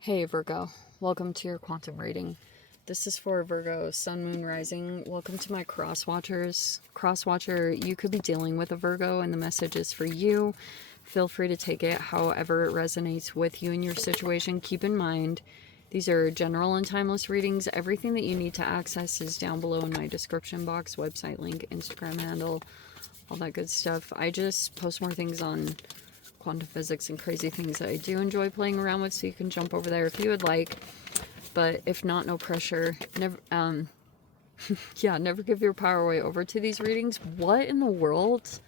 Hey Virgo, welcome to your quantum reading. This is for Virgo, Sun, Moon, Rising. Welcome to my cross watchers. Cross watcher, you could be dealing with a Virgo and the message is for you. Feel free to take it however it resonates with you and your situation. Keep in mind, these are general and timeless readings. Everything that you need to access is down below in my description box, website link, Instagram handle, all that good stuff. I just post more things on quantum physics and crazy things that I do enjoy playing around with, so you can jump over there if you would like. But if not, no pressure. Never never give your power away over to these readings. What in the world?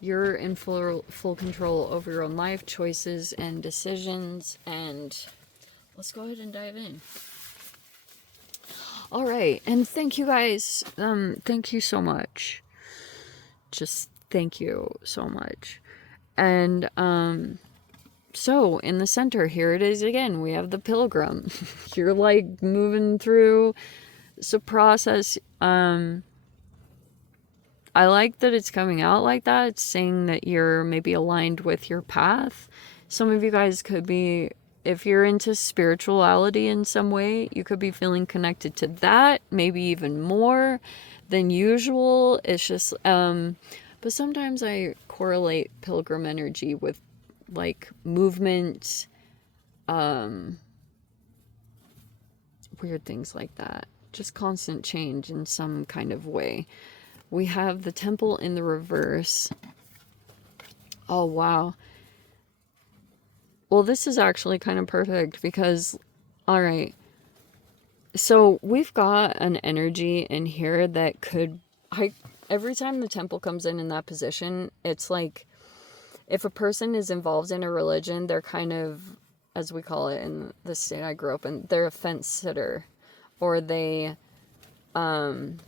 You're in full control over your own life choices and decisions, and let's go ahead and dive in. All right, and thank you guys. Thank you so much. Just thank you so much. And so in the center, here it is again. We have the Pilgrim. You're like moving through the process. I like that it's coming out like that. It's saying that you're maybe aligned with your path. Some of you guys could be, if you're into spirituality in some way, you could be feeling connected to that, maybe even more than usual. It's just, but sometimes I correlate Pilgrim energy with like movement, weird things like that. Just constant change in some kind of way. We have the Temple in the reverse. Oh, wow. Well, this is actually kind of perfect because, all right. So we've got an energy in here that could, every time the Temple comes in that position, it's like, if a person is involved in a religion, they're kind of, as we call it in the state I grew up in, they're a fence sitter. Or they, we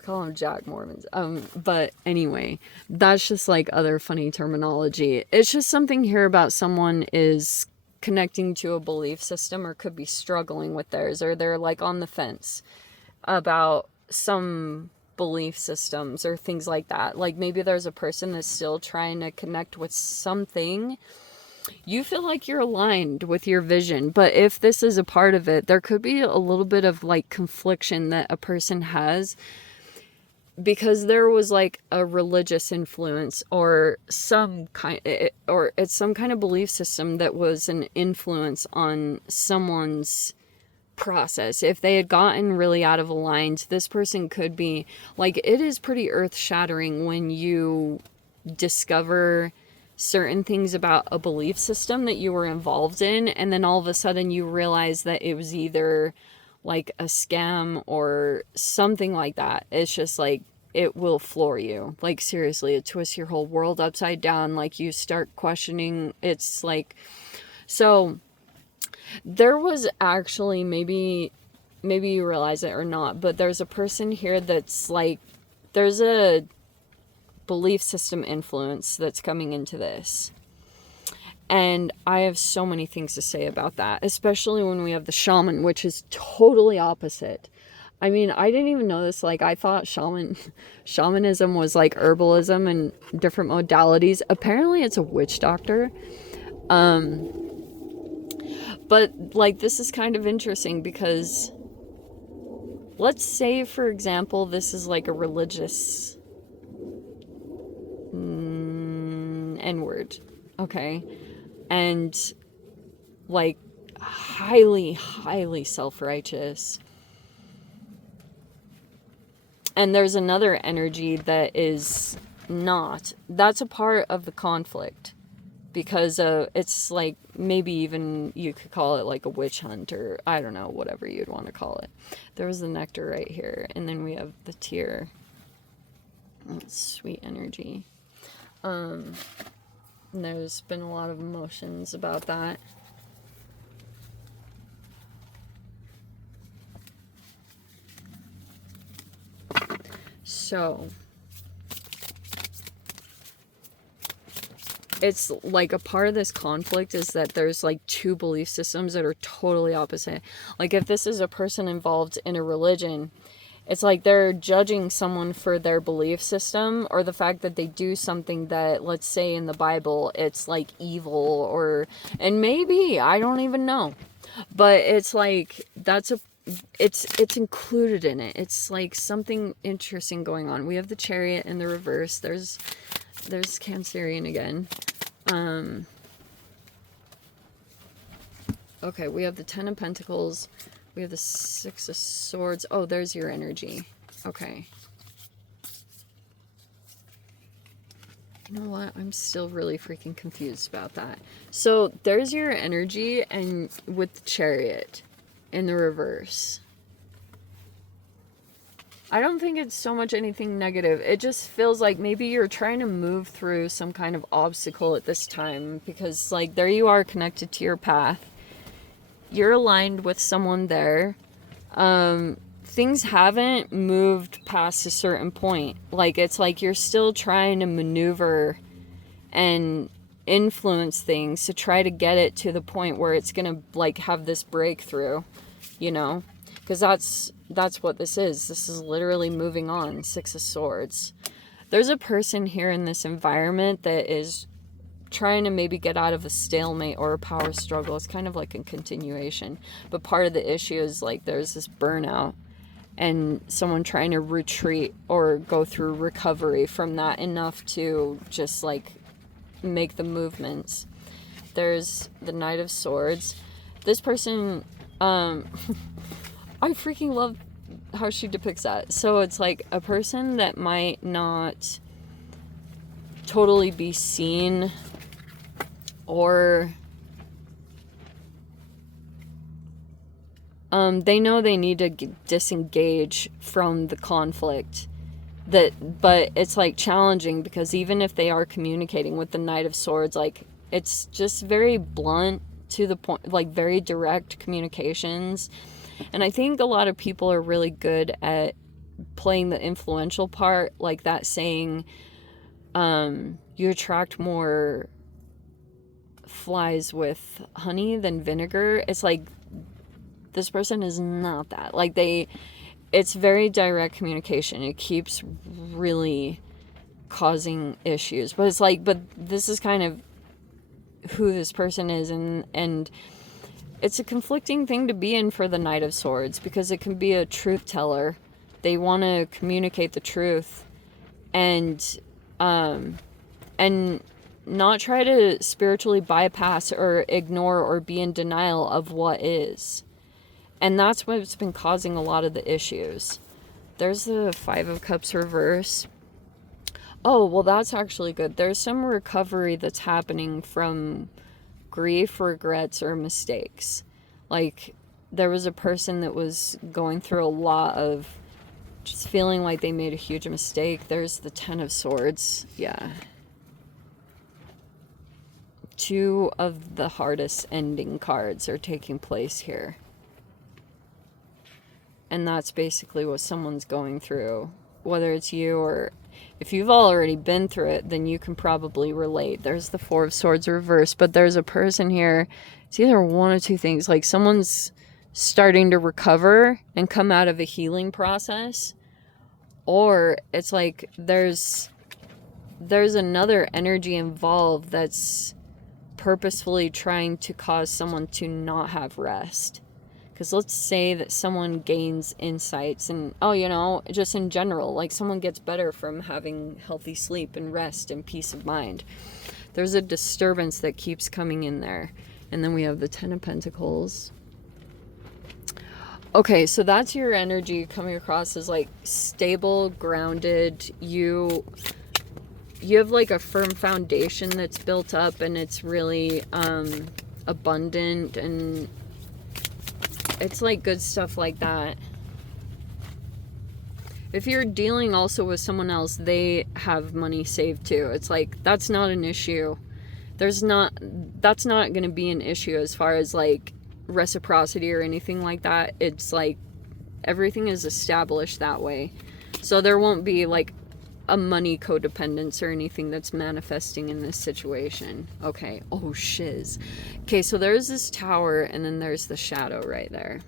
call them Jack Mormons. But anyway, that's just like other funny terminology. It's just something here about someone is connecting to a belief system or could be struggling with theirs, or they're like on the fence about some belief systems or things like that. Like maybe there's a person that's still trying to connect with something. You feel like you're aligned with your vision, but if this is a part of it, there could be a little bit of like confliction that a person has because there was like a religious influence or some kind, or it's some kind of belief system that was an influence on someone's process. If they had gotten really out of aligned, this person could be like, it is pretty earth-shattering when you discover certain things about a belief system that you were involved in, and then all of a sudden you realize that it was either like a scam or something like that. It's just like, it will floor you. Like seriously, it twists your whole world upside down. Like you start questioning. It's like, so there was actually, maybe you realize it or not, but there's a person here that's like, there's a belief system influence that's coming into this. And I have so many things to say about that, especially when we have the Shaman, which is totally opposite. I mean, I didn't even know this. Like, I thought shamanism was like herbalism and different modalities. Apparently it's a witch doctor. But like, this is kind of interesting because let's say, for example, this is like a religious N-word, okay? And like highly, highly self-righteous. And there's another energy that is not. That's a part of the conflict. Because it's like, maybe even you could call it like a witch hunt, or I don't know, whatever you'd want to call it. There was the nectar right here, and then we have the tear. That's sweet energy. And there's been a lot of emotions about that. So it's like a part of this conflict is that there's like two belief systems that are totally opposite. Like if this is a person involved in a religion, It's like they're judging someone for their belief system, or the fact that they do something that, let's say in the Bible, it's like evil, or, and maybe, I don't even know. But it's like, it's included in it. It's like something interesting going on. We have the Chariot in the reverse. There's Cancerian again. Okay, we have the Ten of Pentacles. We have the Six of Swords. Oh, there's your energy. Okay. You know what? I'm still really freaking confused about that. So there's your energy, and with the Chariot in the reverse. I don't think it's so much anything negative. It just feels like maybe you're trying to move through some kind of obstacle at this time, because like there you are connected to your path. You're aligned with someone there. Things haven't moved past a certain point. Like, it's like you're still trying to maneuver and influence things to try to get it to the point where it's gonna like have this breakthrough, you know? Because that's what this is. This is literally moving on. Six of Swords. There's a person here in this environment that is trying to maybe get out of a stalemate or a power struggle. It's kind of like a continuation. But part of the issue is like there's this burnout and someone trying to retreat or go through recovery from that enough to just like make the movements. There's the Knight of Swords. This person, I freaking love how she depicts that. So it's like a person that might not totally be seen, or they know they need to disengage from the conflict, but it's like challenging, because even if they are communicating with the Knight of Swords, like it's just very blunt, to the point, like very direct communications. And I think a lot of people are really good at playing the influential part, like that saying, you attract more flies with honey than vinegar. It's like this person is not that. Like it's very direct communication. It keeps really causing issues. But it's like, but this is kind of who this person is, and it's a conflicting thing to be in for the Knight of Swords, because it can be a truth teller. They want to communicate the truth and not try to spiritually bypass or ignore or be in denial of what is. And that's what's been causing a lot of the issues. There's the Five of Cups reverse. Oh, well, that's actually good. There's some recovery that's happening from grief, regrets, or mistakes. Like, there was a person that was going through a lot of just feeling like they made a huge mistake. There's the Ten of Swords. Yeah. Two of the hardest ending cards are taking place here. And that's basically what someone's going through. Whether it's you, or if you've already been through it, then you can probably relate. There's the Four of Swords reverse, but there's a person here. It's either one of two things. Like someone's starting to recover and come out of a healing process, or it's like there's another energy involved that's purposefully trying to cause someone to not have rest. Because let's say that someone gains insights and, just in general, like someone gets better from having healthy sleep and rest and peace of mind. There's a disturbance that keeps coming in there. And then we have the Ten of Pentacles. Okay, so that's your energy coming across as like stable, grounded. You have like a firm foundation that's built up, and it's really abundant, and it's like good stuff like that. If you're dealing also with someone else, they have money saved too. It's like that's not an issue. That's not going to be an issue as far as like reciprocity or anything like that. It's like everything is established that way. So there won't be like a money codependence or anything that's manifesting in this situation. Okay. Oh, shiz. Okay, so there's this tower, and then there's the shadow right there.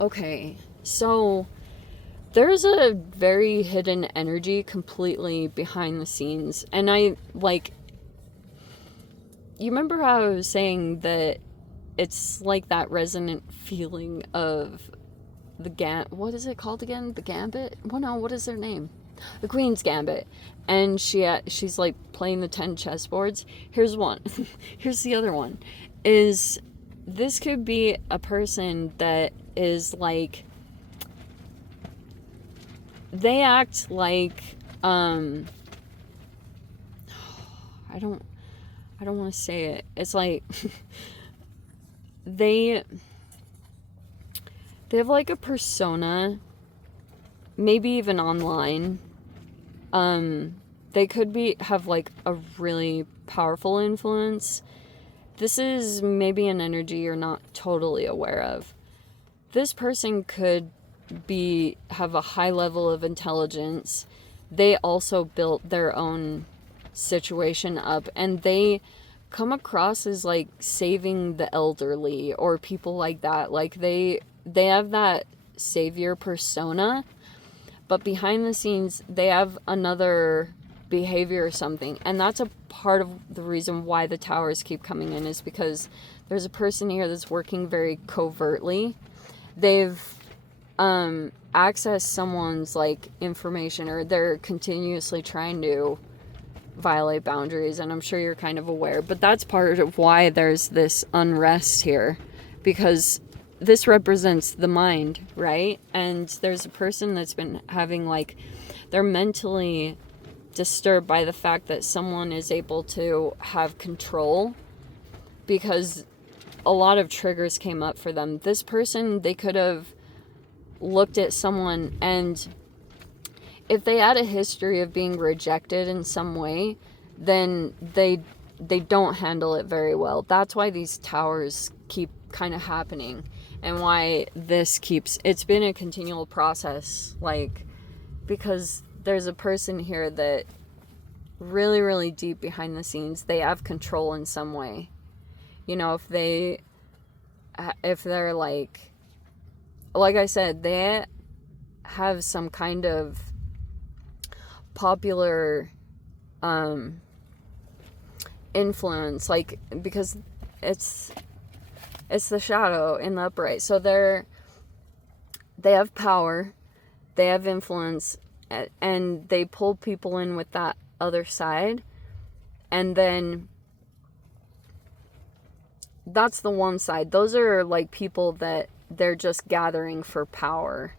Okay, so there's a very hidden energy completely behind the scenes. And I, like, you remember how I was saying that it's like that resonant feeling of what is it called again? The Gambit? Well, no, what is their name? The Queen's Gambit. And she's like playing the 10 chessboards. Here's one. Here's the other one. Is this could be a person that is like, they act like, I don't want to say it. It's like they have like a persona, maybe even online. They could have like a really powerful influence. This is maybe an energy you're not totally aware of. This person could have a high level of intelligence. They also built their own situation up, and they come across as like saving the elderly or people like that. Like they have that savior persona, but behind the scenes they have another behavior or something. And that's a part of the reason why the towers keep coming in, is because there's a person here that's working very covertly. They've accessed someone's like information, or they're continuously trying to violate boundaries, and I'm sure you're kind of aware. But that's part of why there's this unrest here, because this represents the mind, right? And there's a person that's been having like, they're mentally disturbed by the fact that someone is able to have control, because a lot of triggers came up for them. This person, they could have looked at someone, and if they had a history of being rejected in some way, then they don't handle it very well. That's why these towers keep kind of happening, and why it's been a continual process, like, because there's a person here that really, really deep behind the scenes, they have control in some way. You know, if they're like I said, they have some kind of popular influence, like, because it's the shadow in the upright. So they have power, they have influence, and they pull people in with that other side. And then that's the one side. Those are like people that they're just gathering for power.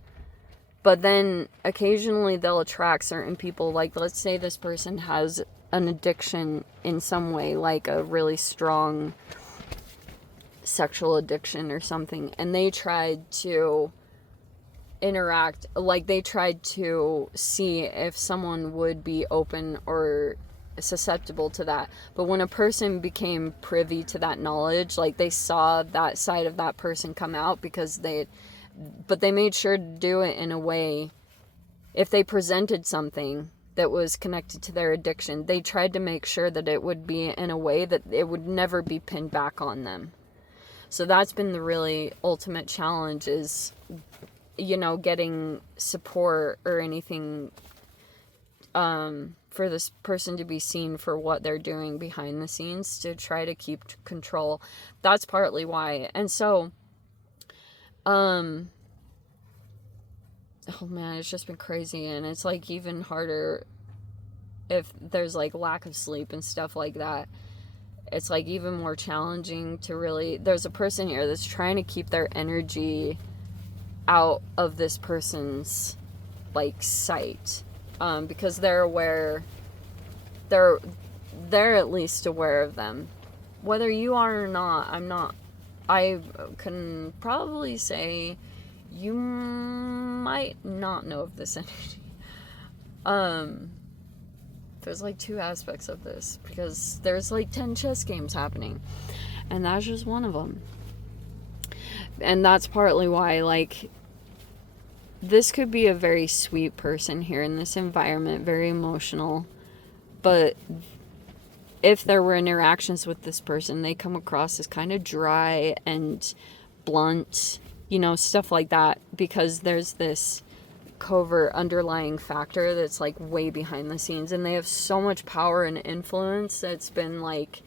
But then occasionally they'll attract certain people. Like, let's say this person has an addiction in some way, like a really strong sexual addiction or something, and they tried to interact, like they tried to see if someone would be open or susceptible to that. But when a person became privy to that knowledge, like they saw that side of that person come out, because they made sure to do it in a way, if they presented something that was connected to their addiction, they tried to make sure that it would be in a way that it would never be pinned back on them. So that's been the really ultimate challenge, is, you know, getting support or anything for this person to be seen for what they're doing behind the scenes, to try to keep control. That's partly why. And so, oh man, it's just been crazy. And it's like even harder if there's like lack of sleep and stuff like that. It's like even more challenging to really, there's a person here that's trying to keep their energy out of this person's like sight, because they're aware, they're at least aware of them. Whether you are or not, I can probably say you might not know of this energy. There's like two aspects of this, because there's like 10 chess games happening, and that's just one of them. And that's partly why, like, this could be a very sweet person here in this environment, very emotional, but if there were interactions with this person, they come across as kind of dry and blunt you know, stuff like that, because there's this covert underlying factor that's like way behind the scenes, and they have so much power and influence that's been like,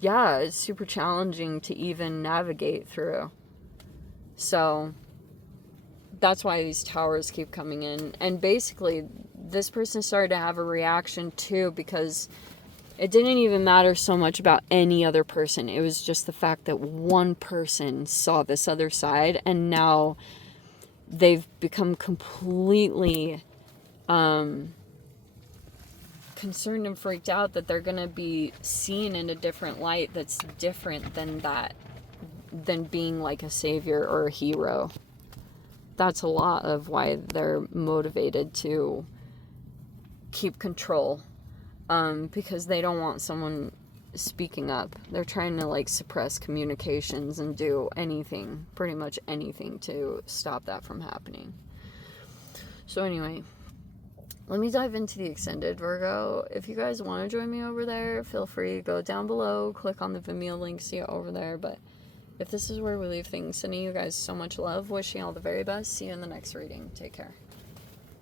yeah, it's super challenging to even navigate through. So that's why these towers keep coming in. And basically, this person started to have a reaction too, because it didn't even matter so much about any other person. It was just the fact that one person saw this other side, and now they've become completely concerned and freaked out that they're going to be seen in a different light that's different than that, than being like a savior or a hero. That's a lot of why they're motivated to keep control, because they don't want someone speaking up. They're trying to like suppress communications and do anything, pretty much anything, to stop that from happening. So anyway, let me dive into the extended Virgo. If you guys want to join me over there, feel free to go down below, click on the Vimeo link, see it over there. But if this is where we leave things, sending you guys so much love, wishing you all the very best. See you in the next reading. Take care.